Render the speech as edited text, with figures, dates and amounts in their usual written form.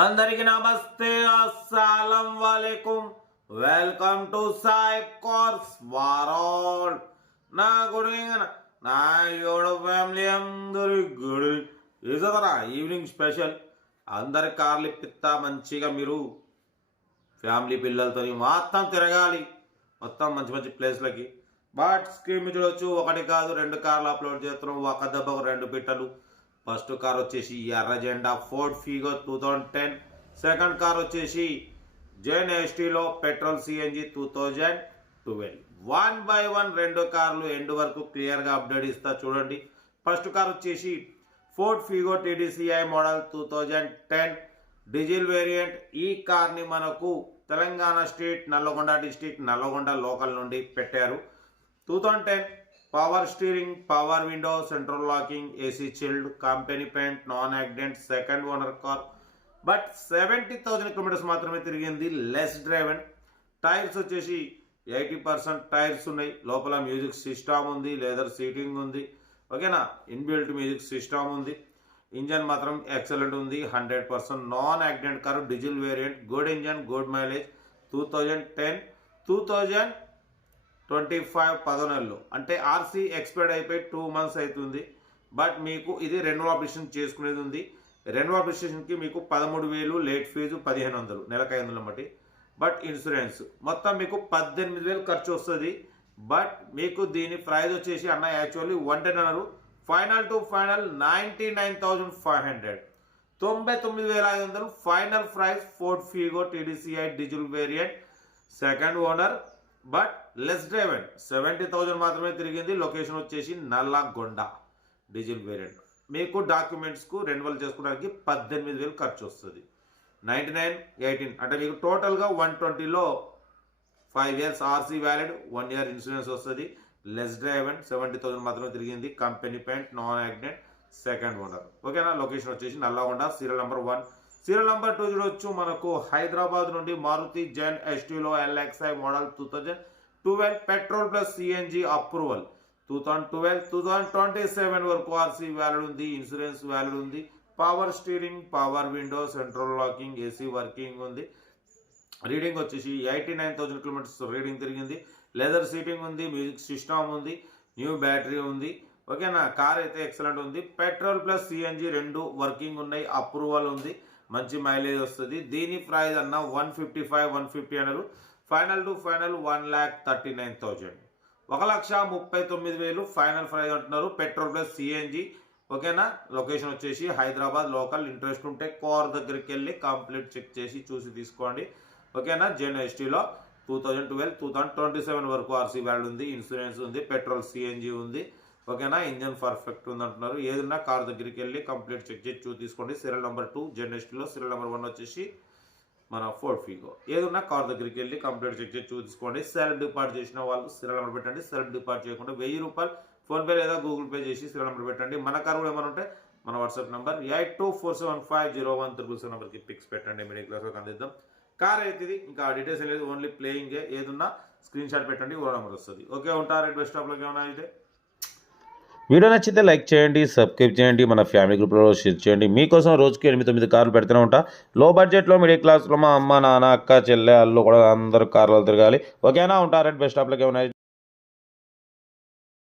అందరికి నమస్తే, అస్సలం వాలేకుం. Welcome to Sai cars world. నా గుడ్ ఈవినింగ్ నా ఫ్యామిలీ అందరి గుడ్ ఈజరా ఈవినింగ్ స్పెషల్. అందరి కార్లు ఇప్పిస్తా మంచిగా. మీరు ఫ్యామిలీ పిల్లలతో మొత్తం తిరగాలి, మొత్తం మంచి మంచి ప్లేస్లకి. బట్ స్క్రీన్ మీద చూడవచ్చు, ఒకటి కాదు 2 కార్లు అప్లోడ్ చేస్తున్నాం, ఒక దెబ్బకు 2 పిట్టలు. ఫస్ట్ కార్ వచ్చేసి ఎర్ర జెండా ఫోర్డ్ ఫీగో 2010. సెకండ్ కార్ వచ్చేసి జెన్ ఎస్టీలో పెట్రోల్ సిఎన్జి 2012. 1 by 1 2 కార్లు ఎండ్ వరకు క్లియర్గా అప్డేట్ ఇస్తా చూడండి. ఫస్ట్ కార్ వచ్చేసి Ford Figo TDCi model 2010 diesel variant. ఈ కార్ని మనకు Telangana state Nalgonda district Nalgonda local నుండి పెట్టారు. 2010 power steering, power window, central locking, AC chilled, company paint, non accident, second owner car. But 70,000 kilometres మాత్రమే తిరిగింది. Less driven. టైర్స్ వచ్చేసి 80% tyres ఉన్నాయి. లోపల మ్యూజిక్ సిస్టమ్ ఉంది, లెదర్ సీటింగ్ ఉంది, ఓకేనా. ఇన్బిల్ట్ మ్యూజిక్ సిస్టమ్ ఉంది. ఇంజన్ మాత్రం ఎక్సలెంట్ ఉంది, 100% non accident car, diesel variant, good engine, good mileage. 2010 2025 10 నెలలు అంటే ఆర్సీ ఎక్స్పైర్డ్ అయిపోయి 2 months అవుతుంది. బట్ మీకు ఇది రెన్యువల్ చేసుకునేది ఉంది. రెన్యువల్ మీకు 13,000 లేట్ ఫీజు 1,500, నెలకు 500 బట్టి. బట్ ఇన్సూరెన్స్ మొత్తం మీకు 18,000 ఖర్చు వస్తుంది. బట్ మీకు దీని ప్రైజ్ వచ్చేసి అన్న యాక్చువల్లీ 110 అన్నారు. Final to final 99,500, 99,500 final price. Ford Figo TDCi diesel variant, second owner, but less driven. 70,000 మాత్రమే తిరిగింది. లొకేషన్ వచ్చేసి నల్లగొండ. Diesel variant. మీకు డాక్యుమెంట్స్కు రెన్యువల్ చేసుకోవడానికి 18,000 ఖర్చు వస్తుంది. 9918 అంటే మీకు టోటల్గా 120లో 5 years RC valid, 1 year insurance వస్తుంది. లెస్ డ్రైవెన్, 70,000 మాత్రమే తిరిగింది. Company paint, non accident, second owner, ఓకేనా. లొకేషన్ వచ్చేసి Nalgonda. Serial number 1. Serial number 2 చూడవచ్చు. మనకు హైదరాబాద్ నుండి మారుతి జెన్ ఎస్టీలో LXI model 2012 petrol plus CNG approval. 2012 2027 వరకు ఆర్సీ వ్యాలిడ్ ఉంది, ఇన్సూరెన్స్ వ్యాలిడ్ ఉంది. Power steering, power window, central locking, AC working ఉంది. రీడింగ్ వచ్చేసి 89,000 కిలోమీటర్స్ రీడింగ్ తిరిగింది. లెదర్ సీటింగ్ ఉంది, మ్యూజిక్ సిస్టమ్ ఉంది, న్యూ బ్యాటరీ ఉంది, ఓకేనా. కార్ అయితే ఎక్సలెంట్ ఉంది. పెట్రోల్ ప్లస్ సిఎన్జి 2 వర్కింగ్ ఉన్నాయి, అప్రూవల్ ఉంది, మంచి మైలేజ్ వస్తుంది. దీని ప్రైస్ అన్న 155 150 అన్నారు. Final to final 1,39,000, 1,39,000 final price అంటున్నారు. పెట్రోల్ ప్లస్ సిఎన్జి, ఓకేనా. లొకేషన్ వచ్చేసి హైదరాబాద్ లోకల్. ఇంట్రెస్ట్ ఉంటే కార్ దగ్గరికి వెళ్ళి కంప్లీట్ చెక్ చేసి చూసి తీసుకోండి, ఓకేనా. జెన్ ఎస్టీలో 2012 2027 వరకు ఆర్సీ వ్యాలిడ్ ఉంది, ఇన్సూరెన్స్ ఉంది, పెట్రోల్ సిఎన్జి ఉంది, ఓకేనా. ఇంజన్ పర్ఫెక్ట్ ఉంది అంటున్నారు. ఏదన్నా కార్ దగ్గరికి వెళ్ళి కంప్లీట్ చెక్ చేసి చూసి తీసుకోండి. సీరియల్ నెంబర్ 2 జెన్ ఎస్టీలో. సీరియల్ నెంబర్ 1 వచ్చేసి మన ఫోర్డ్ ఫీగో. ఏదన్నా కార్ దగ్గరికి వెళ్ళి కంప్లీట్ చెక్ చేసి చూసుకోండి. సెల్ఫ్ డిపార్ట్ చేసిన వాళ్ళు సీరియల్ నెంబర్ పెట్టండి. సెల్ఫ్ డిపార్ట్ చేయకుండా 1,000 రూపాయలు ఫోన్పే లేదా గూగుల్ పే చేసి సీరియల్ నెంబర్ పెట్టండి. మన కార్ కూడా ఏమైనా ఉంటే మన వాట్సాప్ నెంబర్ 8247501377 నెంబర్కి పిక్స్ పెట్టండి. మిడిల్ క్లాస్లో అందిద్దాం. కార్ అయితే ఇది, ఇంకా డీటెయిల్స్ లేదు, ఓన్లీ ప్లేయింగ్. ఏదున్నా స్క్రీన్ షాట్ పెట్టండి, ఓ నెంబర్ వస్తుంది. ఓకే, ఉంటారు. బెస్ట్ ఆఫ్లోకి ఏమైనా అయితే వీడియో నచ్చితే లైక్ చేయండి, సబ్స్క్రైబ్ చేయండి, మన ఫ్యామిలీ గ్రూప్లో షేర్ చేయండి. మీకోసం రోజుకి 8-9 కార్లు పెడుతూనే ఉంటా. లో బడ్జెట్లో మిడిల్ క్లాస్లో మా అమ్మ నాన్న అక్క చెల్లె అల్లు కూడా అందరూ కార్లు తిరగాలి, ఓకేనా. ఉంటారు. బెస్ట్ ఆఫ్లోకి ఏమైనా